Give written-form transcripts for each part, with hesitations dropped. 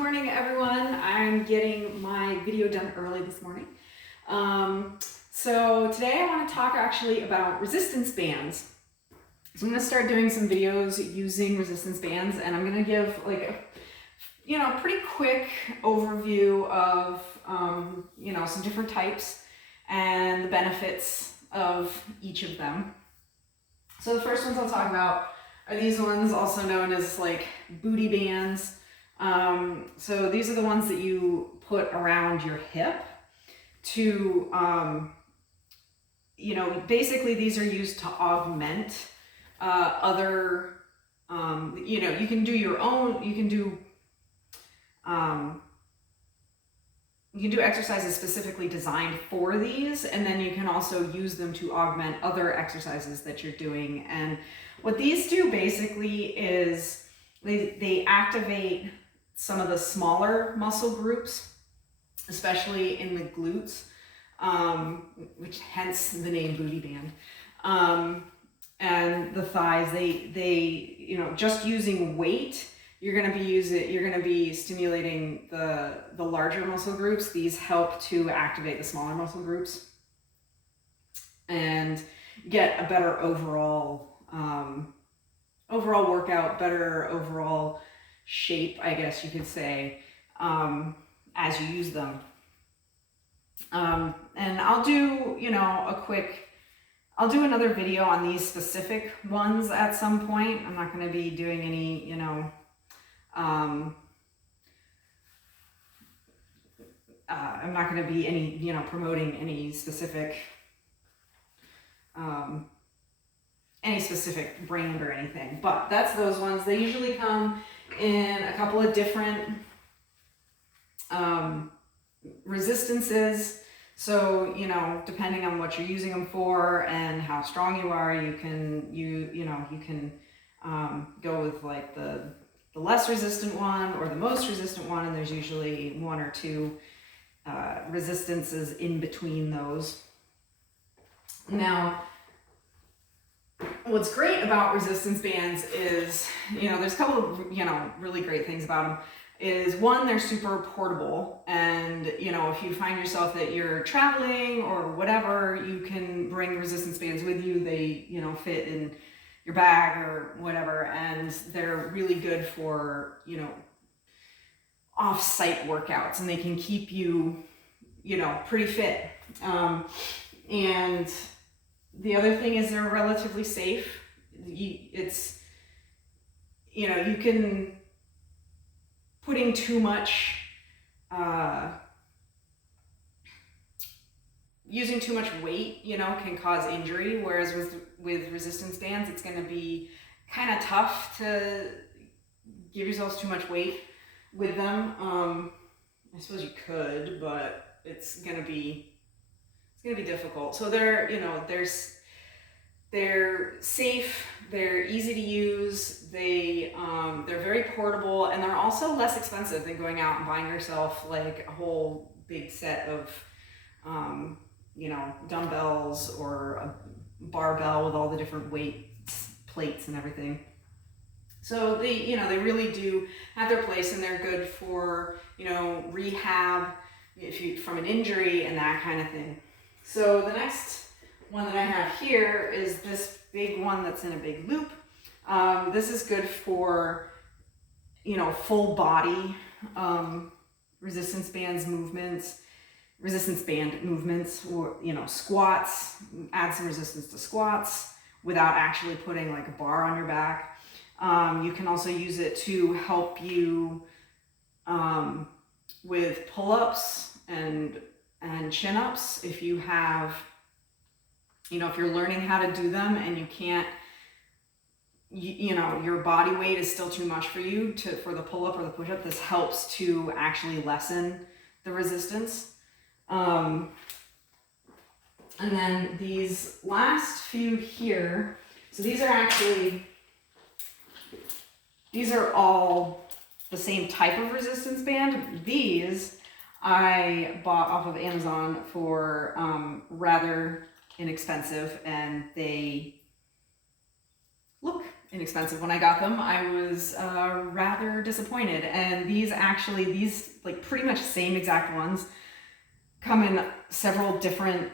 morning everyone. I'm getting my video done early this morning. So today I want to talk actually about resistance bands. So I'm going to start doing some videos using resistance bands, and I'm going to give like a pretty quick overview of some different types and the benefits of each of them. So the first ones I'll talk about are these ones, also known as like booty bands. So these are the ones that you put around your hip to, basically these are used to augment other, you can do your own, you can do exercises specifically designed for these, and then you can also use them to augment other exercises that you're doing. And what these do basically is they activate some of the smaller muscle groups, especially in the glutes, which hence the name booty band, and the thighs. They just using weight, you're going to be stimulating the larger muscle groups. These help to activate the smaller muscle groups and get a better overall workout, better overall shape, I guess you could say, as you use them. And I'll do, I'll do another video on these specific ones at some point. I'm not going to be doing any, I'm not going to be promoting any specific brand or anything, but that's those ones. They usually come in a couple of different resistances. So, depending on what you're using them for and how strong you are, you can go with like the less resistant one or the most resistant one, and there's usually one or two resistances in between those. Now, what's great about resistance bands is, there's a couple of, really great things about them. Is one, they're super portable, and if you find yourself that you're traveling or whatever, you can bring resistance bands with you. They fit in your bag or whatever, and they're really good for off-site workouts, and they can keep you pretty fit. And the other thing is they're relatively safe. You can putting too much, using too much weight, can cause injury. Whereas with resistance bands, it's going to be kind of tough to give yourselves too much weight with them. I suppose you could, but it's going to be difficult. So they're safe, they're easy to use, they're very portable, and they're also less expensive than going out and buying yourself like a whole big set of dumbbells or a barbell with all the different weights, plates and everything. So they really do have their place, and they're good for rehab from an injury and that kind of thing. So the next one that I have here is this big one that's in a big loop. This is good for full body resistance band movements, or squats. Add some resistance to squats without actually putting like a bar on your back. You can also use it to help you with pull-ups and chin-ups if you have, if you're learning how to do them and you can't, your body weight is still too much for you for the pull-up or the push-up. This helps to actually lessen the resistance. And then these last few here, so these are all the same type of resistance band. These I bought off of Amazon for rather inexpensive, and they look inexpensive when I got them. I was rather disappointed. And these like pretty much same exact ones come in several different,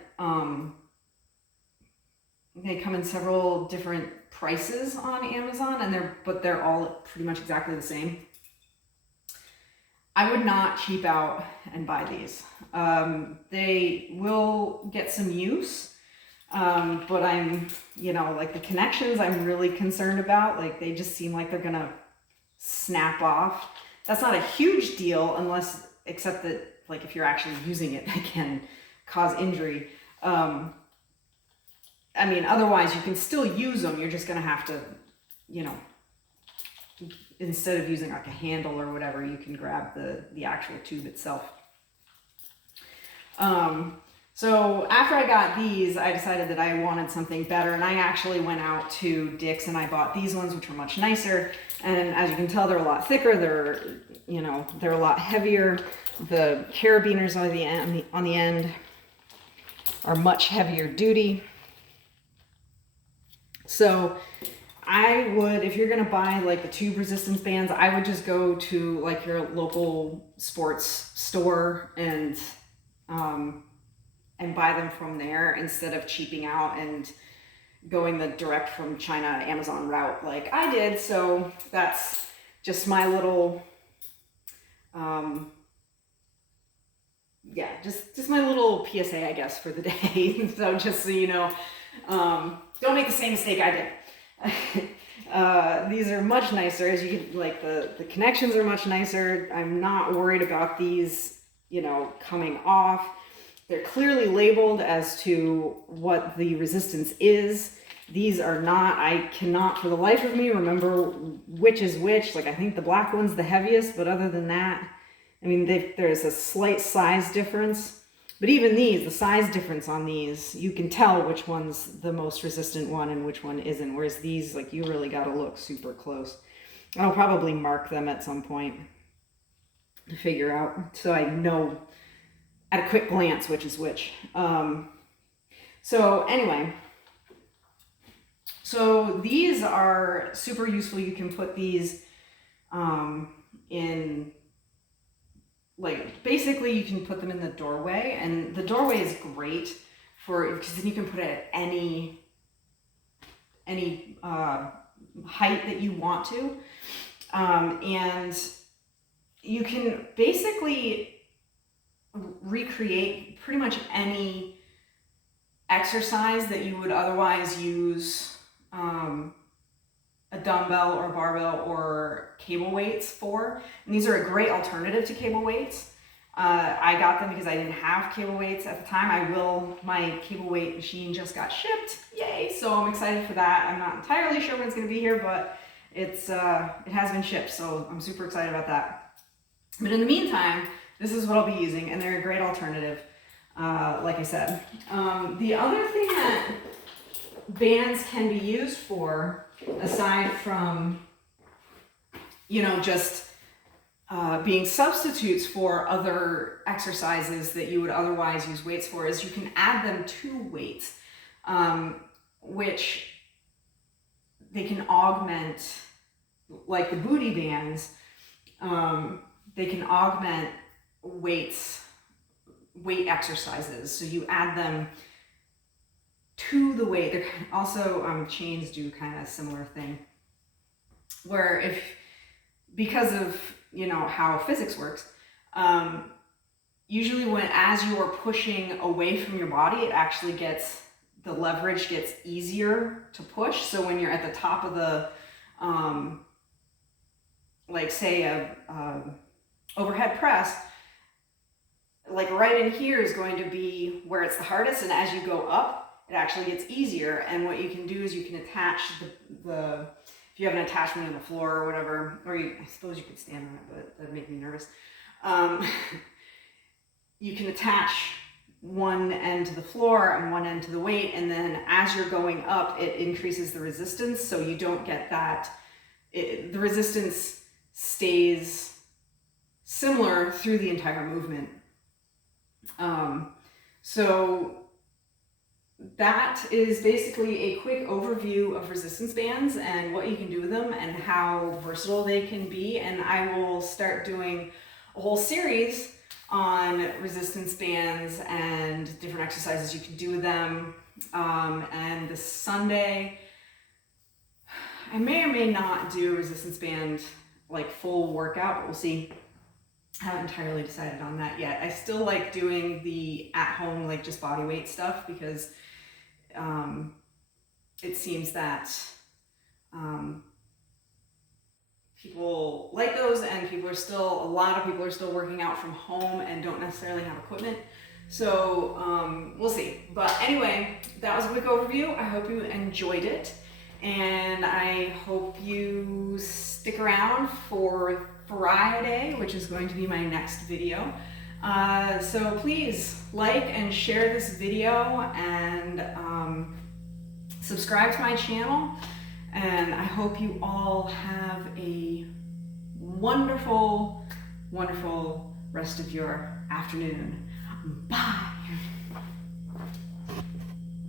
they come in several different prices on Amazon, but they're all pretty much exactly the same. I would not cheap out and buy these. They will get some use, but I'm, like the connections I'm really concerned about. Like they just seem like they're gonna snap off. That's not a huge deal except that like if you're actually using it, it can cause injury. I mean, otherwise you can still use them. You're just gonna have to, instead of using like a handle or whatever, you can grab the actual tube itself. So after I got these, I decided that I wanted something better, and I actually went out to Dick's and I bought these ones, which are much nicer. And as you can tell, they're a lot thicker. They're a lot heavier. The carabiners on the end are much heavier duty. So I would, if you're gonna buy like the tube resistance bands, I would just go to like your local sports store and buy them from there instead of cheaping out and going the direct from China Amazon route like I did. So that's just my little, just my little PSA, I guess, for the day. So just so you know, don't make the same mistake I did. These are much nicer, as you can, like the connections are much nicer. I'm not worried about these, coming off. They're clearly labeled as to what the resistance is. These are not. I cannot for the life of me remember which is which. Like I think the black one's the heaviest, but other than that, I mean, there's a slight size difference. But even the size difference on these, you can tell which one's the most resistant one and which one isn't. Whereas these, like, you really got to look super close. I'll probably mark them at some point to figure out, so I know at a quick glance which is which. So anyway, so these are super useful. You can put these in, like, basically you can put them in the doorway, and the doorway is great because then you can put it at any height that you want to, and you can basically recreate pretty much any exercise that you would otherwise use a dumbbell or barbell or cable weights for. And these are a great alternative to cable weights. I got them because I didn't have cable weights at the time. My cable weight machine just got shipped. Yay! So I'm excited for that. I'm not entirely sure when it's going to be here, but it has been shipped, so I'm super excited about that. But in the meantime, this is what I'll be using, and they're a great alternative, like I said. The other thing that bands can be used for, aside from, just being substitutes for other exercises that you would otherwise use weights for, is you can add them to weights, which they can augment, like the booty bands. They can augment weight exercises. So you add them to the weight. They're also, chains do kind of a similar thing, where because of, how physics works, usually as you are pushing away from your body, the leverage gets easier to push. So when you're at the top of the, like say a overhead press, like right in here is going to be where it's the hardest, and as you go up, it actually gets easier. And what you can do is you can attach if you have an attachment in the floor or whatever, or I suppose you could stand on it, but that'd make me nervous. You can attach one end to the floor and one end to the weight, and then as you're going up, it increases the resistance, so you don't get that. The resistance stays similar through the entire movement. So that is basically a quick overview of resistance bands and what you can do with them and how versatile they can be. And I will start doing a whole series on resistance bands and different exercises you can do with them. And this Sunday, I may or may not do a resistance band like full workout, but we'll see. I haven't entirely decided on that yet. I still like doing the at-home, like just body weight stuff, because it seems that people like those, and a lot of people are still working out from home and don't necessarily have equipment. So we'll see. But anyway, that was a quick overview. I hope you enjoyed it, and I hope you stick around for Friday, which is going to be my next video. So please like and share this video, and subscribe to my channel. And I hope you all have a wonderful, wonderful rest of your afternoon. Bye.